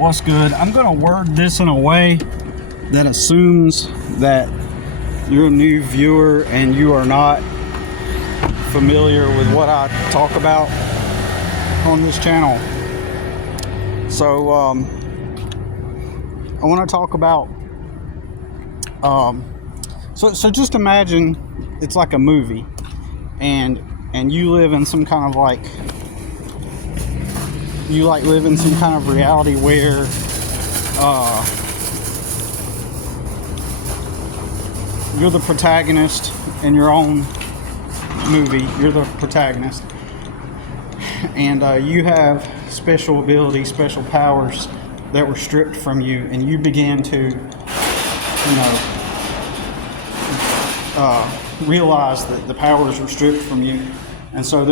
What's good? I'm going to word this in a way that assumes that you're a new viewer and you are not familiar with what I talk about on this channel. So I want to talk about so just imagine it's like a movie, and you live in some kind of live in some kind of reality where you're the protagonist in your own movie. You're the protagonist, and you have special abilities, special powers that were stripped from you, and you began to, realize that the powers were stripped from you. And so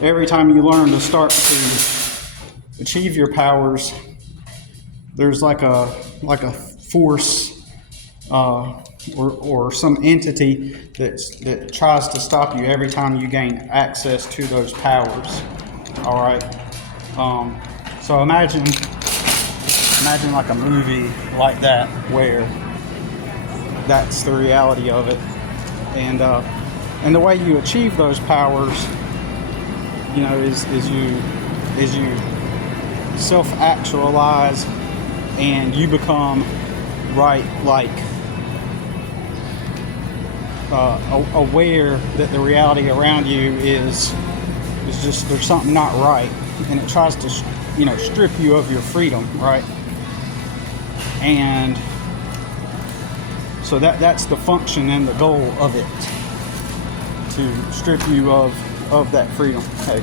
every time you learn to start to achieve your powers, there's like a force or some entity that tries to stop you every time you gain access to those powers. All right. So imagine like a movie like that, where that's the reality of it, and the way you achieve those powers, is you self-actualize, and you become aware that the reality around you is just, there's something not right, and it tries to strip you of your freedom, right? And so that's the function and the goal of it, to strip you of that freedom. Okay.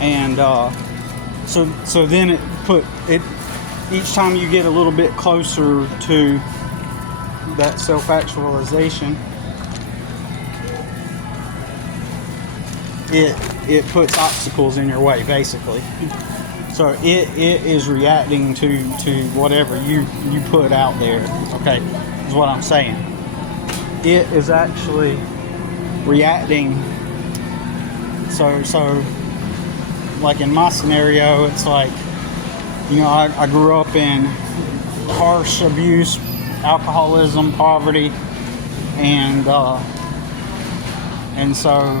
And so then each time you get a little bit closer to that self-actualization, it puts obstacles in your way, basically. So it is reacting to whatever you put out there. Okay, is what I'm saying. It is actually reacting. So like in my scenario, it's like, I grew up in harsh abuse, alcoholism, poverty, and so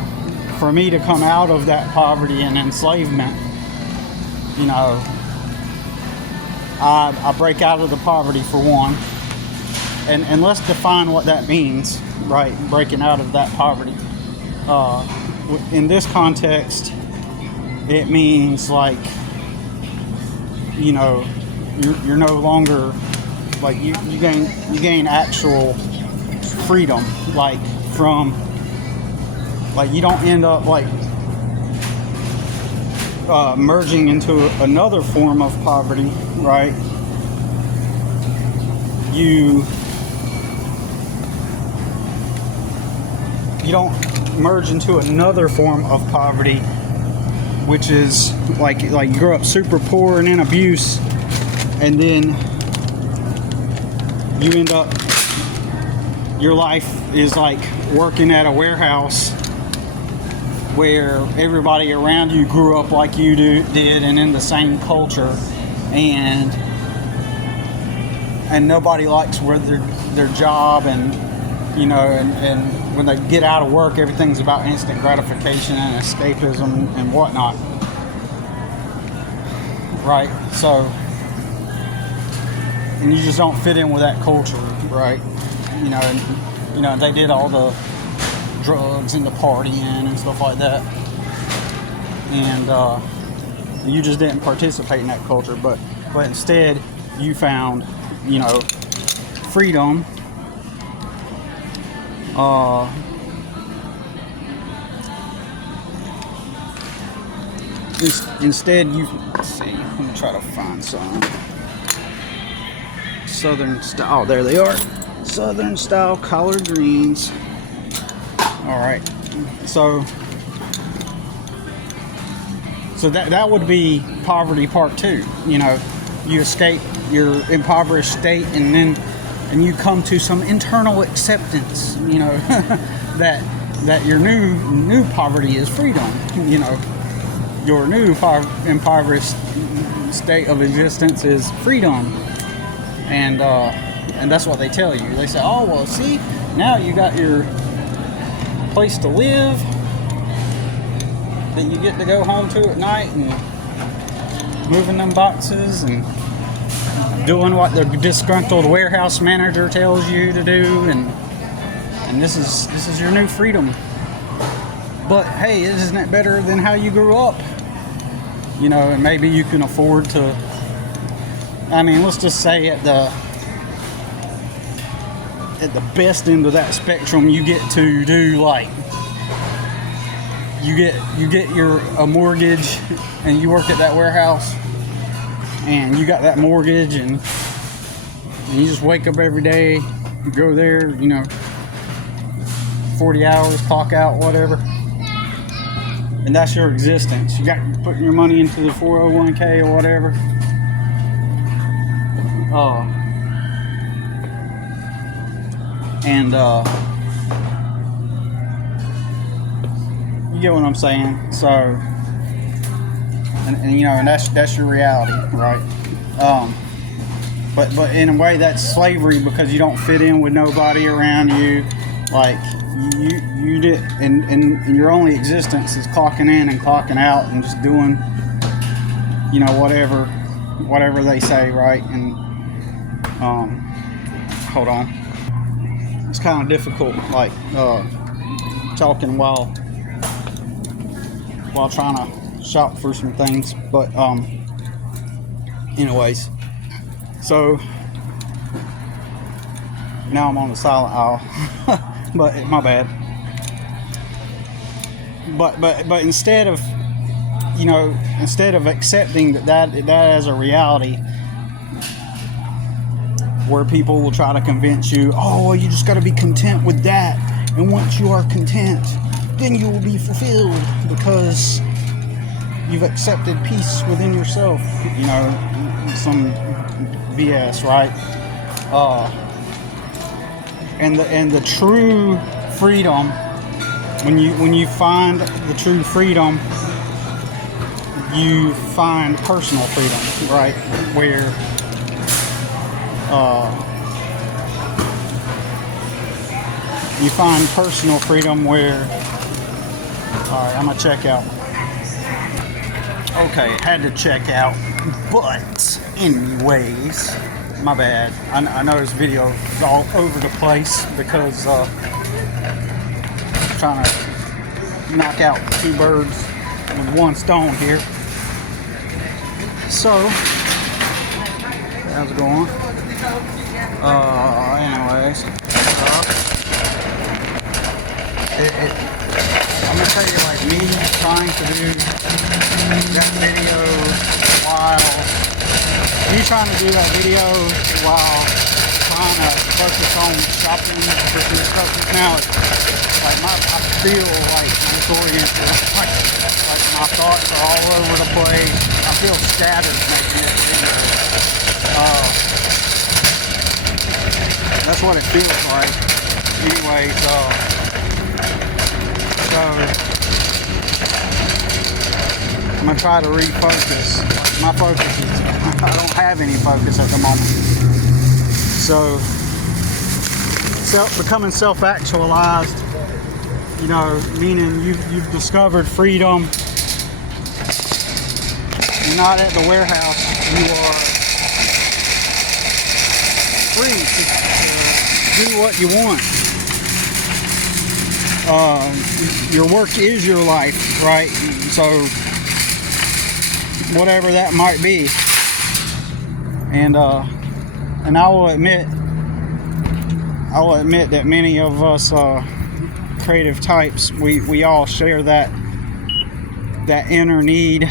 for me to come out of that poverty and enslavement, I break out of the poverty, for one, and let's define what that means, right? Breaking out of that poverty. In this context, it means like, you're no longer like you gain actual freedom, like from you don't end up merging into another form of poverty, right? You don't merge into another form of poverty, which is like you grow up super poor and in abuse, and then you end up, your life is like working at a warehouse where everybody around you grew up like you did and in the same culture, and nobody likes their job, and and when they get out of work, everything's about instant gratification and escapism and whatnot, right? So, and you just don't fit in with that culture, right? And they did all the drugs and the partying and stuff like that, and you just didn't participate in that culture, but instead you found freedom, instead let's see, let me try to find some Southern style. There they are, Southern style collard greens. All right, so that would be poverty part two. You escape your impoverished state, and you come to some internal acceptance. That your new poverty is freedom. Your new impoverished state of existence is freedom, and that's what they tell you. They say, oh well, see, now you got your place to live that you get to go home to at night, and moving them boxes and doing what the disgruntled warehouse manager tells you to do, and this is your new freedom. But hey, isn't it better than how you grew up? You know, and maybe you can afford to, I mean, let's just say at the best end of that spectrum, you get to do like, you get a mortgage, and you work at that warehouse, and you got that mortgage, and you just wake up every day, you go there, you know, 40 hours, clock out, whatever. And that's your existence. You got putting your money into the 401k or whatever. You get what I'm saying. So, and you know, and that's your reality, right? But in a way, that's slavery, because you don't fit in with nobody around you. Like you did, and your only existence is clocking in and clocking out and just doing, you know, whatever they say, right? And hold on, it's kind of difficult, like talking while trying to shop for some things, but anyways, so now I'm on the silent aisle. But my bad. But instead of, you know, instead of accepting that as a reality, where people will try to convince you, oh well, you just got to be content with that, and once you are content, then you will be fulfilled because you've accepted peace within yourself. You know, some BS, right? And the true freedom, when you find the true freedom, you find personal freedom, right? Where you find personal freedom where, all right, I'm gonna check out. Okay, had to check out, but anyways, my bad. I know this video is all over the place because trying to knock out 2 birds with 1 stone here. So, how's it going? Anyways, I'm gonna tell you, like, me trying to do that video while trying to focus on shopping for some stuff now, like I feel like disoriented, like my thoughts are all over the place. I feel scattered making this video. That's what it feels like. Anyways, so I'm gonna try to refocus. My focus is, I don't have any focus at the moment. So, becoming self-actualized, you know, meaning you've discovered freedom. You're not at the warehouse. You are free to do what you want. Your work is your life, right? So, whatever that might be. And I will admit that many of us creative types, we all share that inner need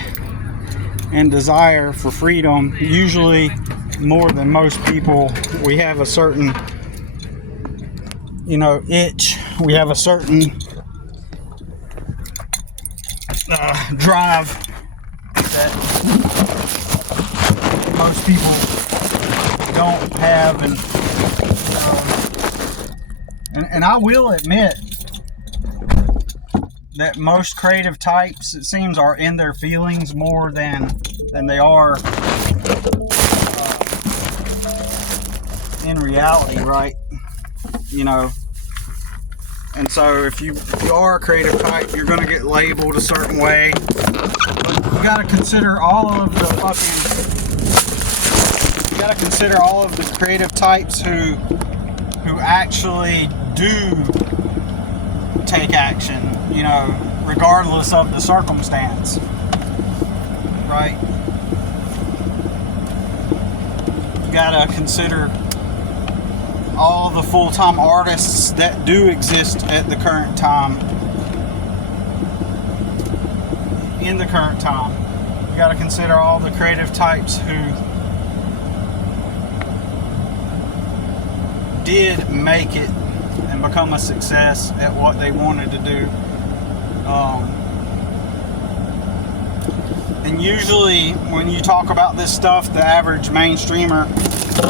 and desire for freedom. Usually more than most people. We have a certain, you know, itch. We have a certain drive that most people don't have, and I will admit that most creative types, it seems, are in their feelings more than they are in reality, right? You know, and so if you are a creative type, you're going to get labeled a certain way. But you got to consider all of the you got to consider all of the creative types who actually do take action, you know, regardless of the circumstance, right? You got to consider all the full-time artists that do exist at the current time. In the current time, you got to consider all the creative types who did make it and become a success at what they wanted to do. And usually when you talk about this stuff, the average mainstreamer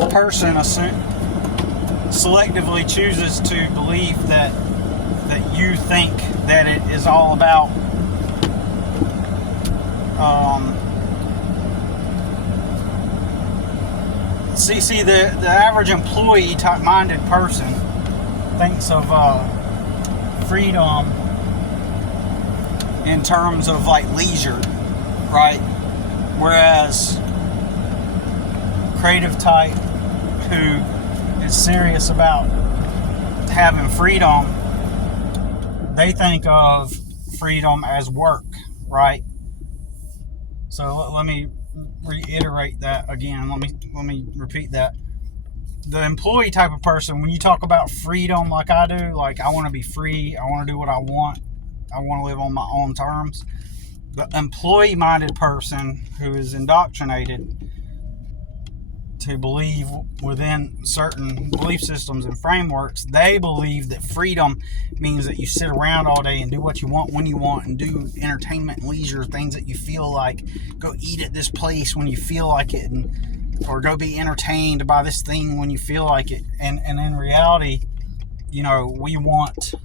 person selectively chooses to believe that you think that it is all about the average employee type minded person thinks of freedom in terms of like leisure, right? Whereas creative type who is serious about having freedom, they think of freedom as work, right? So let me reiterate that again. Let me repeat that. The employee type of person, when you talk about freedom like I do, like I want to be free, I want to do what I want, I want to live on my own terms. The employee minded person who is indoctrinated to believe within certain belief systems and frameworks, they believe that freedom means that you sit around all day and do what you want when you want and do entertainment and leisure, things that you feel like. Go eat at this place when you feel like it, or go be entertained by this thing when you feel like it. And in reality, you know, we want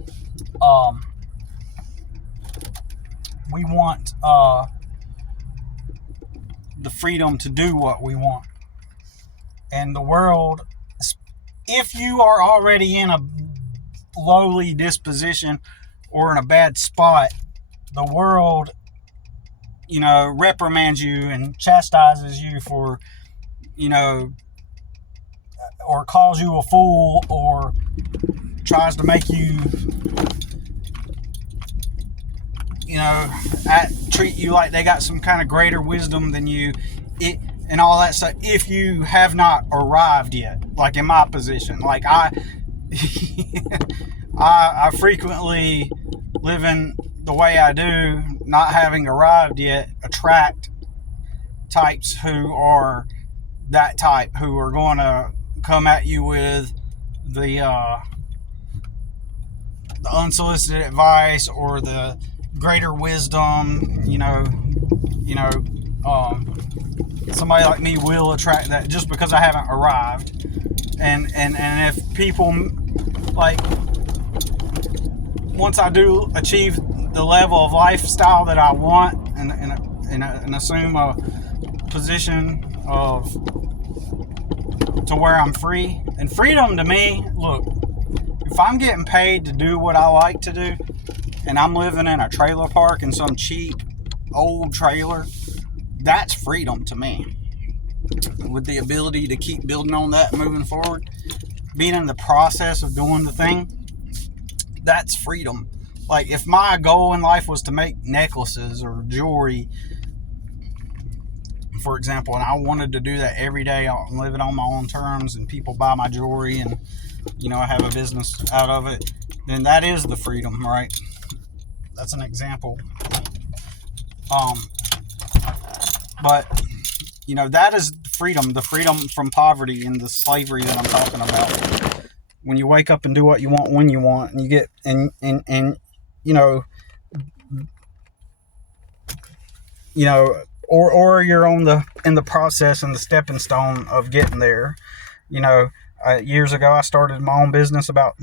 the freedom to do what we want. And the world, if you are already in a lowly disposition or in a bad spot, the world, you know, reprimands you and chastises you for, you know, or calls you a fool or tries to make you, you know, treat you like they got some kind of greater wisdom than you. And all that stuff, if you have not arrived yet, like in my position, like I frequently living the way I do, not having arrived yet, attract types who are that type, who are going to come at you with the unsolicited advice or the greater wisdom, somebody like me will attract that just because I haven't arrived. And if people, like, once I do achieve the level of lifestyle that I want and assume a position of to where I'm free, and freedom to me, look, if I'm getting paid to do what I like to do and I'm living in a trailer park in some cheap old trailer, that's freedom to me. With the ability to keep building on that, moving forward, being in the process of doing the thing, that's freedom. Like, if my goal in life was to make necklaces or jewelry, for example, and I wanted to do that every day, I'm living on my own terms, and people buy my jewelry, and, you know, I have a business out of it, then that is the freedom, right? That's an example. But, you know, that is freedom, the freedom from poverty and the slavery that I'm talking about. When you wake up and do what you want when you want, and you get, and you know, or you're in the process and the stepping stone of getting there. You know, years ago, I started my own business about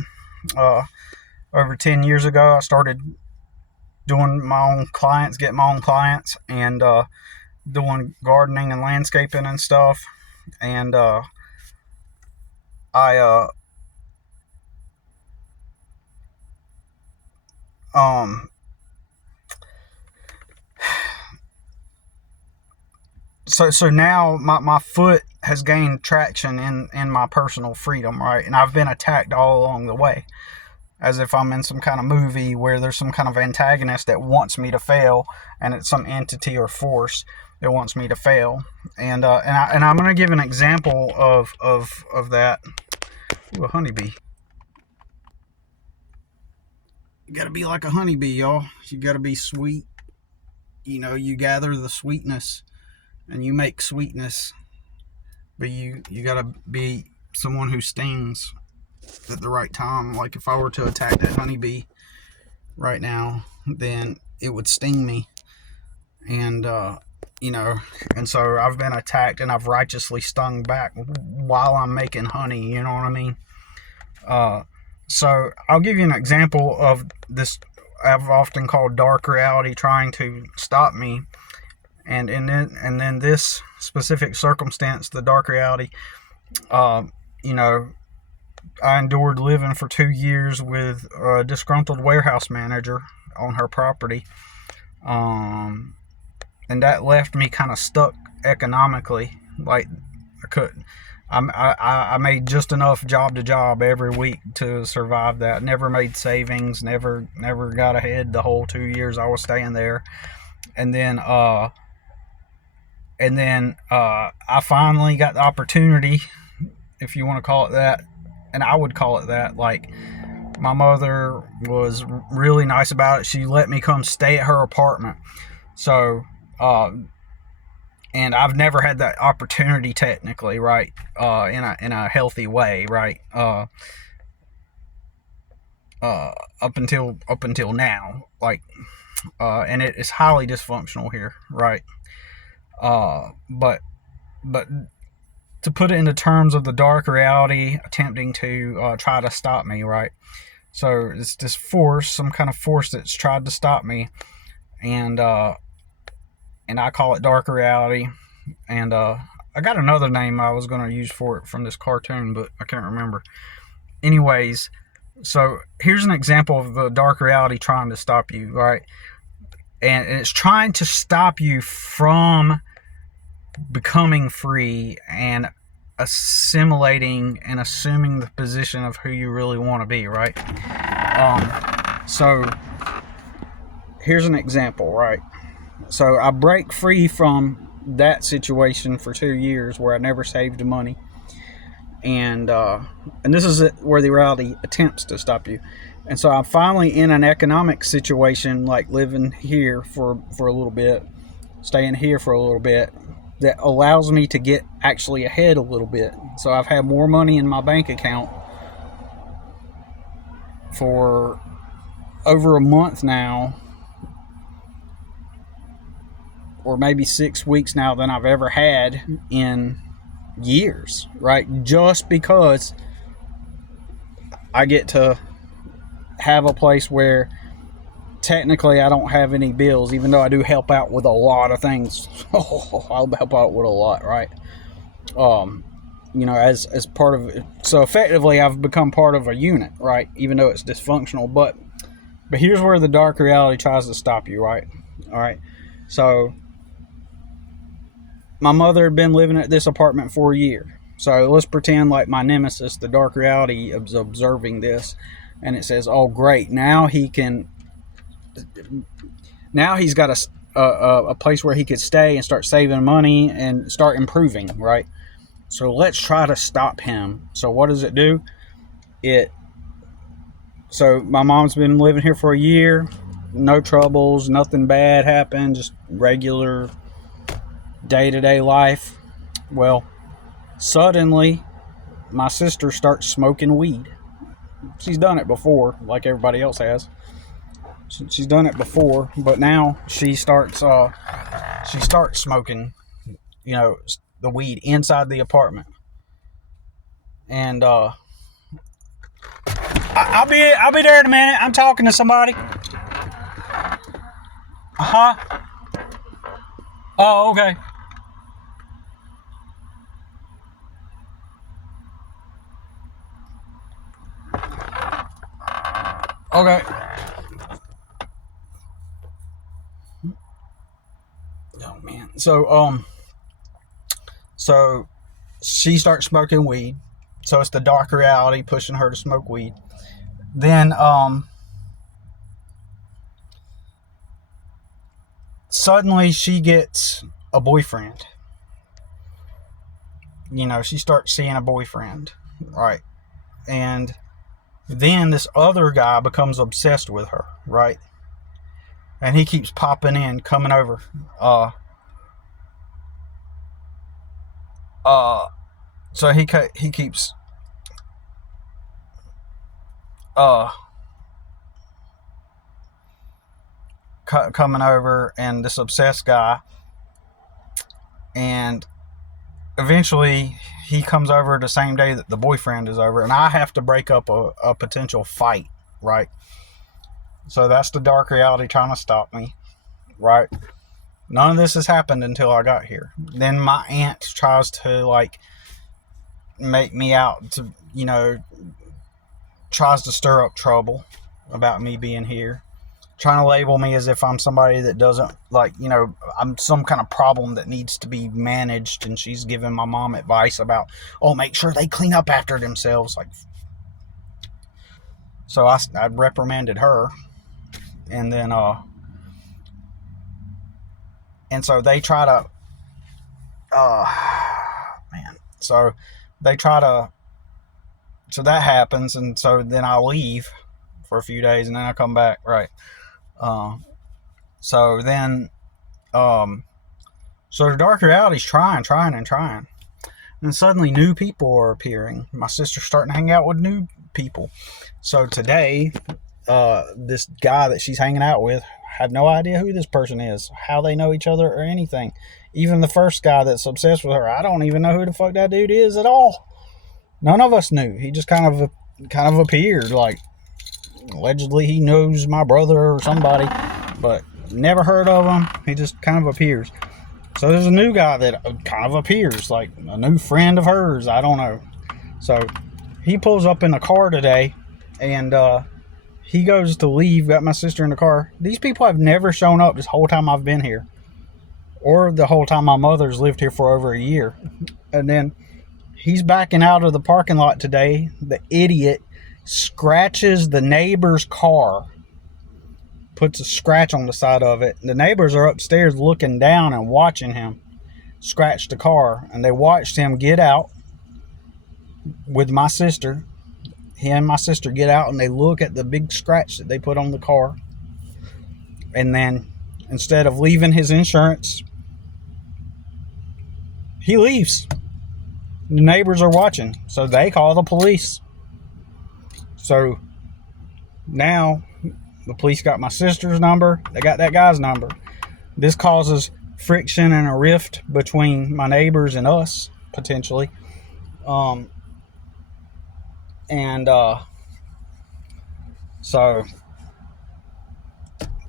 over 10 years ago. I started doing my own clients, getting my own clients, and doing gardening and landscaping and stuff. And I um so now my foot has gained traction in my personal freedom, right? And I've been attacked all along the way, as if I'm in some kind of movie where there's some kind of antagonist that wants me to fail, and it's some entity or force that wants me to fail. And I'm gonna give an example of that. Ooh, a honeybee. You gotta be like a honeybee, y'all. You gotta be sweet. You know, you gather the sweetness and you make sweetness, but you gotta be someone who stings at the right time. Like if I were to attack that honeybee right now, then it would sting me, and you know, and so I've been attacked and I've righteously stung back while I'm making honey. You know what I mean? So I'll give you an example of this. I've often called dark reality trying to stop me, and then this specific circumstance, the dark reality. You know, I endured living for 2 years with a disgruntled warehouse manager on her property, and that left me kind of stuck economically. Like I couldn't. I made just enough job to job every week to survive that. Never made savings. Never got ahead the whole 2 years I was staying there. And then I finally got the opportunity, if you want to call it that, and I would call it that. Like, my mother was really nice about it. She let me come stay at her apartment. So, and I've never had that opportunity technically, right? In a healthy way, right? Up until now, like, and it is highly dysfunctional here, right? But to put it into terms of the dark reality attempting to try to stop me, right? So it's this force, some kind of force that's tried to stop me, and I call it dark reality. And I got another name I was going to use for it from this cartoon, but I can't remember. Anyways, so here's an example of the dark reality trying to stop you, right? And it's trying to stop you from becoming free and assimilating and assuming the position of who you really want to be, right? So here's an example, right? So I break free from that situation for 2 years where I never saved money, and this is where the reality attempts to stop you. And so I'm finally in an economic situation, like living here for a little bit, staying here for a little bit, that allows me to get actually ahead a little bit. So I've had more money in my bank account for over a month now, or maybe 6 weeks now, than I've ever had in years, right? Just because I get to have a place where technically I don't have any bills, even though I do help out with a lot of things. I'll help out with a lot, right? You know, as part of it. So effectively I've become part of a unit, right? Even though it's dysfunctional. But here's where the dark reality tries to stop you, right? All right. So my mother had been living at this apartment for a year. So let's pretend like my nemesis, the dark reality, is observing this, and it says, oh great, now he's got a place where he could stay and start saving money and start improving, right? So let's try to stop him. So what does it do? So my mom's been living here for a year, no troubles, nothing bad happened, just regular day-to-day life. Well, suddenly my sister starts smoking weed. She's done it before, like everybody else has. She's done it before, but now she starts smoking, you know, the weed inside the apartment. And I'll be there in a minute. I'm talking to somebody. Oh, okay. Okay. Oh man. So she starts smoking weed. So it's the dark reality pushing her to smoke weed. Then suddenly she gets a boyfriend. You know, she starts seeing a boyfriend, right? And then this other guy becomes obsessed with her, right? And he keeps popping in, coming over. So he keeps coming over, and this obsessed guy, and eventually he comes over the same day that the boyfriend is over, and I have to break up a potential fight, right? So that's the dark reality trying to stop me, right? None of this has happened until I got here. Then my aunt tries to like make me out to, you know, tries to stir up trouble about me being here, trying to label me as if I'm somebody that doesn't, like, you know, I'm some kind of problem that needs to be managed. And she's giving my mom advice about, oh, make sure they clean up after themselves. Like, so I reprimanded her, and then and so they try to so they try to, so that happens, and so then I leave for a few days, and then I come back, right? So then so the dark reality's trying, and suddenly new people are appearing. My sister's starting to hang out with new people. So today, this guy that she's hanging out with, had no idea who this person is, how they know each other, or anything. Even the first guy that's obsessed with her, I don't even know who the fuck that dude is at all. None of us knew. He just kind of appeared. Like, allegedly he knows my brother or somebody, but never heard of him. He just kind of appears. So there's a new guy that kind of appears, like a new friend of hers. I don't know. So he pulls up in the car today, and he goes to leave, got my sister in the car. These people have never shown up this whole time I've been here, or the whole time my mother's lived here for over a year. And then he's backing out of the parking lot today. The idiot scratches the neighbor's car, puts a scratch on the side of it. The neighbors are upstairs looking down and watching him scratch the car, and they watched him get out with my sister. He and my sister get out, and they look at the big scratch that they put on the car. And then instead of leaving his insurance, he leaves. The neighbors are watching, so they call the police. So now the police got my sister's number. They got that guy's number. This causes friction and a rift between my neighbors and us, potentially. So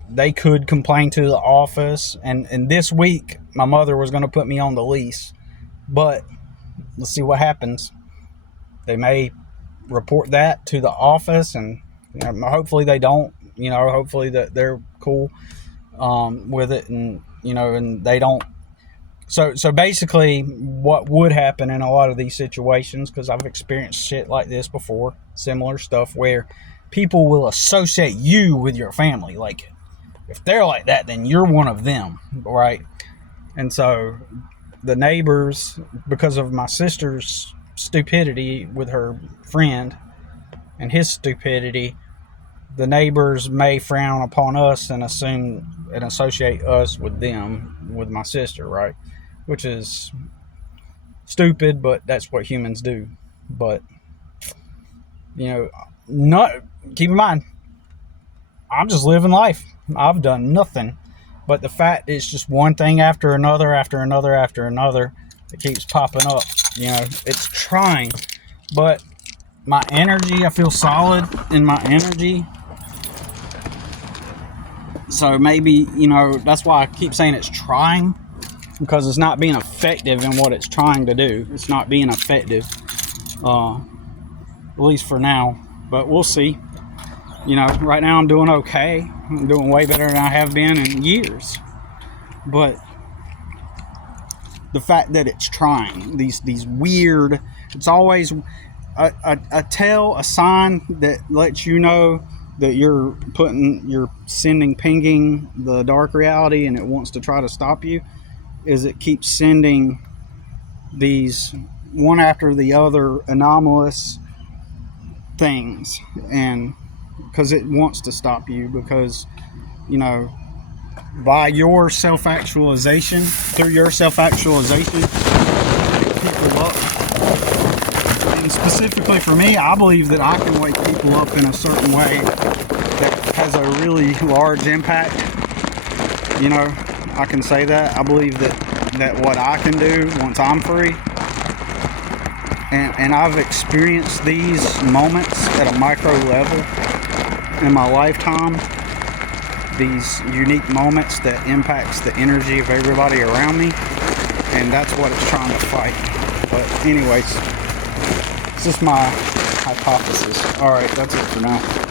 they could complain to the office, and this week my mother was going to put me on the lease, but let's see what happens. They may report that to the office, and you know, hopefully they don't. You know, hopefully that they're cool with it, and you know, and they don't. So basically, what would happen in a lot of these situations, because I've experienced shit like this before, similar stuff where people will associate you with your family. Like, if they're like that, then you're one of them, right? And so the neighbors, because of my sister's stupidity with her friend and his stupidity, the neighbors may frown upon us and assume and associate us with them, with my sister, right? Which is stupid, but that's what humans do. But, you know, keep in mind, I'm just living life. I've done nothing. But the fact is just one thing after another, it keeps popping up. You know, it's trying. But my energy, I feel solid in my energy. So maybe, you know, that's why I keep saying it's trying, because it's not being effective in what it's trying to do. It's not being effective, at least for now. But we'll see. You know, right now I'm doing okay. I'm doing way better than I have been in years. But the fact that it's trying, these weird, it's always a sign that lets you know that you're sending pinging the dark reality and it wants to try to stop you, is it keeps sending these one after the other anomalous things, and because it wants to stop you, because you know, by your self-actualization, through your self-actualization, people up. And specifically for me, I believe that I can wake people up in a certain way that has a really large impact. You know, I can say that. I believe that what I can do once I'm free, and I've experienced these moments at a micro level in my lifetime, these unique moments that impacts the energy of everybody around me, and that's what it's trying to fight. But anyways, it's just my hypothesis. All right, that's it for now.